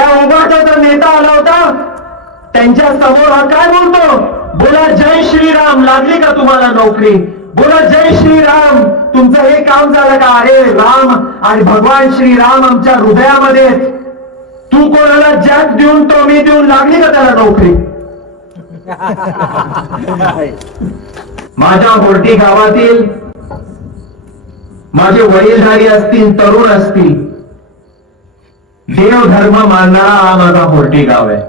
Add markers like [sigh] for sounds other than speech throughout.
त्या उभाटाचा नेता आला होता त्यांच्या समोर हा काय बोलतो बोला जय श्रीराम लागली का तुम्हाला नोकरी बोला जय श्रीराम तुमचं हे काम झालं का अरे राम आणि भगवान श्रीराम आमच्या हृदयामध्ये तू कोणाला जॅक देऊन तो मी देऊन लागली का त्याला नोकरी माझ्या बोर्टी गावातील माझे वडीलधारी असतील तरुण असतील देव धर्म मानणारा हा माझा पोर्टी गाव आहे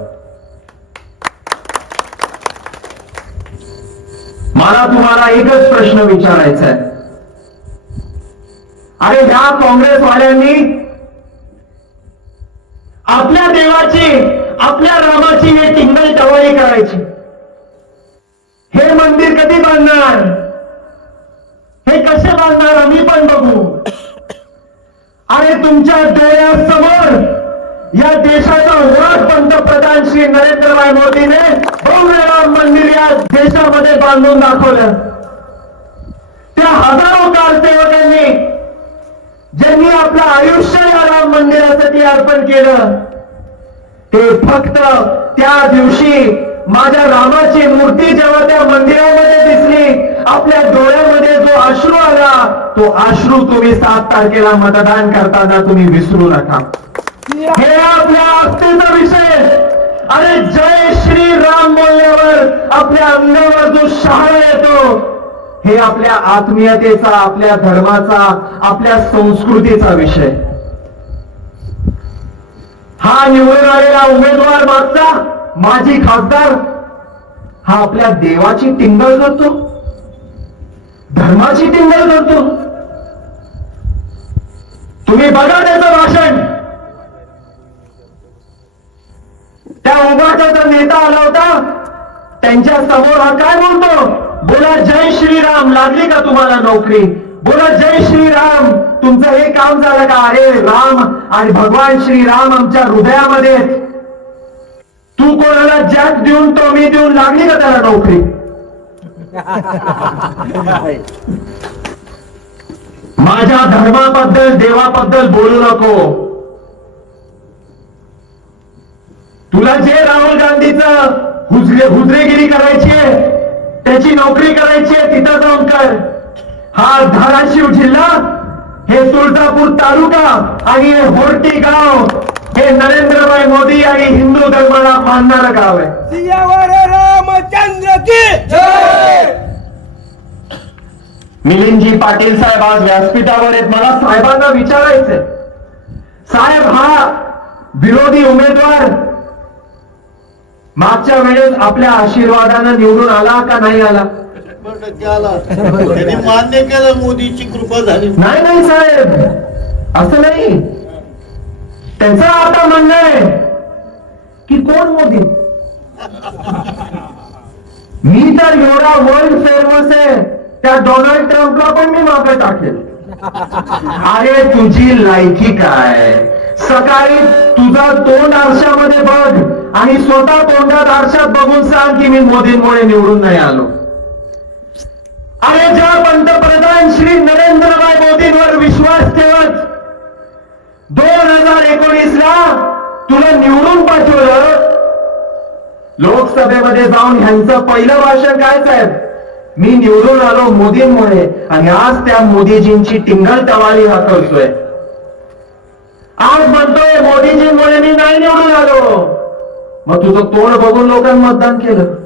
मला तुम्हाला एकच प्रश्न विचारायचा आहे अरे ह्या काँग्रेसवाल्यांनी आपल्या देवाची आपल्या रामाची हे टिंगल टवाळी करायची हे मंदिर कधी बांधणार हे कसे बांधणार आम्ही पण बघू तुमच्या डोळ्यासमोर या देशाचा वड पंतप्रधान श्री नरेंद्रभाई मोदीने भव्य मंदिर या देशामध्ये बांधून दाखवलं त्या हजारो कारसेवकांनी ज्यांनी आपलं आयुष्य या राम मंदिरासाठी अर्पण केलं ते फक्त त्या दिवशी माझ्या रामाची मूर्ती जेव्हा त्या मंदिरामध्ये दिसली आपल्या डोळ्यामध्ये जो अश्रू आला तो आश्रू तुम्ही सात तारखेला मतदान करताना तुम्ही विसरू नका हे आपल्या आस्थेचा विषय अरे जय श्री राम बोलल्यावर आपल्या अंगावर जो शहा येतो हे आपल्या आत्मीयतेचा आपल्या धर्माचा आपल्या संस्कृतीचा विषय हा निवडून आलेला उमेदवार मागचा माजी खासदार हा आपल्या देवाची टिंगल करतो धर्माची टिंगल करतो तुम्ही बघा त्याचं भाषण त्या उभाटाचा नेता आला होता त्यांच्या समोर हा काय बोलतो बोला जय श्रीराम लागली का तुम्हाला नोकरी बोला जय श्रीराम तुमचं हे काम झालं का अरे राम आणि भगवान श्रीराम आमच्या हृदयामध्ये तू कोणाला जॅक देऊन तो मी देऊन लागली का त्याला नोकरी [laughs] माझ्या धर्माबद्दल देवाबद्दल बोलू नको तुला जे राहुल गांधीच हुजरे हुजरेगिरी करायची आहे त्याची नोकरी करायची आहे तिथं जाऊन कर हा धाराशिव जिल्हा हे तुळजापूर तालुका आणि हे होर्टी गाव हे नरेंद्रभाई मोदी आणि हिंदू धर्माला मानणारं गाव आहे रामचंद्र की जय मिलिंदजी पाटील साहेब आज व्यासपीठावर आहेत मला साहेबांना विचारायचंय साहेब हा विरोधी उमेदवार मागच्या वेळेस आपल्या आशीर्वादानं निवडून आला का नाही आला मान्य केलं मोदीची कृपा झाली नाही नाही साहेब असं नाही त्यांचं आता म्हणणं आहे की कोण मोदी मी तर एवढा वर्ल्ड फेमस आहे त्या डोनाल्ड ट्रम्पला पण मी मागे टाकेल अरे तुझी लायकी काय सकाळी तुझा तोंड आरशामध्ये बघ आणि स्वतः तोंडात आरशात बघून सांग की मी मोदींमुळे निवडून नाही आलो अरे ज्या पंतप्रधान श्री नरेंद्रभाई मोदींवर विश्वास ठेवत दोन हजार एकोणीस ला तुला निवडून पाठवलं लोकसभेमध्ये जाऊन ह्यांचं पहिलं भाषण काय साहेब मी निवडून आलो मोदींमुळे आणि आज त्या मोदीजींची टिंगल टवाली हाकवतोय आज म्हणतोय मोदीजींमुळे मी नाही निवडून आलो मग तुझं तोंड बघून लोकांनी मतदान केलं